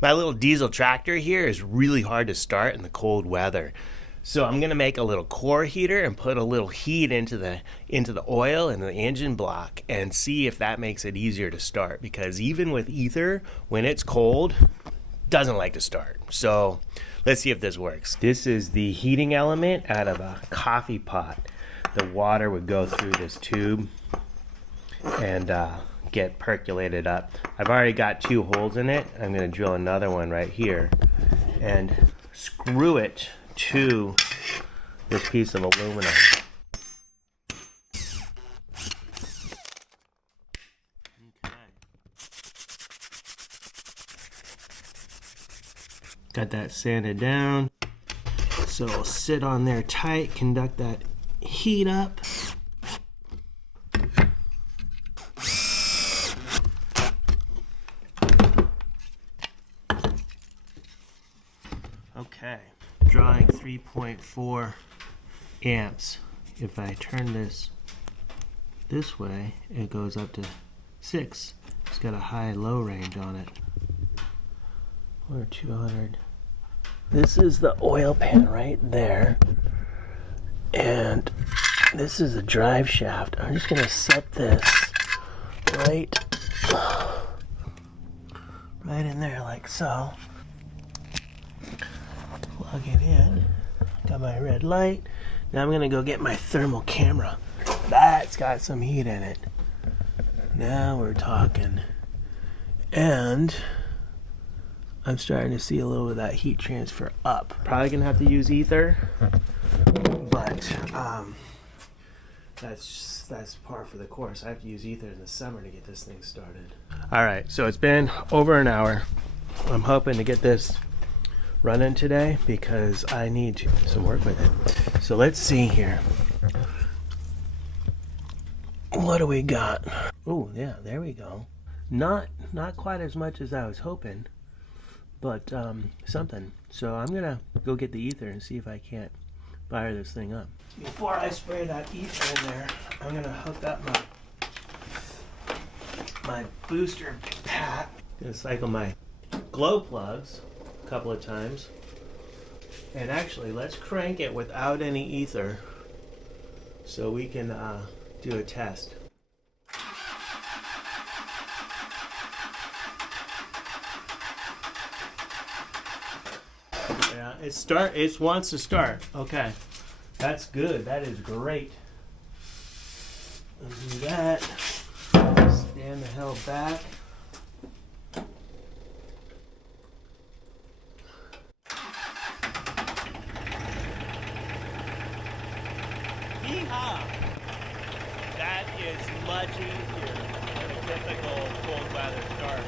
My little diesel tractor here is really hard to start in the cold weather. So I'm gonna make a little core heater and put a little heat into the oil and the engine block and see if that makes it easier to start, because even with ether, when it's cold, doesn't like to start. So let's see if this works. This is the heating element out of a coffee pot. The water would go through this tube and get percolated up. I've already got 2 holes in it. I'm going to drill another one right here and screw it to this piece of aluminum. Okay. Got that sanded down, so it'll sit on there tight, conduct that heat up. Okay, drawing 3.4 amps. If I turn this way, it goes up to 6. It's got a high-low range on it. Or 200. This is the oil pan right there. And this is the drive shaft. I'm just going to set this right in there like so. Plug it in. Got my red light. Now I'm gonna go get my thermal camera. That's got some heat in it. Now we're talking. And I'm starting to see a little bit of that heat transfer up. Probably gonna have to use ether, but that's par for the course. I have to use ether in the summer to get this thing started. All right, so it's been over an hour. I'm hoping to get this running today because I need to do some work with it. So let's see here. What do we got? Oh yeah, there we go. Not quite as much as I was hoping, but something. So I'm gonna go get the ether and see if I can't fire this thing up. Before I spray that ether in there, I'm gonna hook up my booster pack. Gonna cycle my glow plugs a couple of times. And actually, let's crank it without any ether so we can do a test. Yeah, it wants to start. Okay. That's good. That is great. Undo that. Stand the hell back. Yeehaw! That is much easier than a typical cold weather start.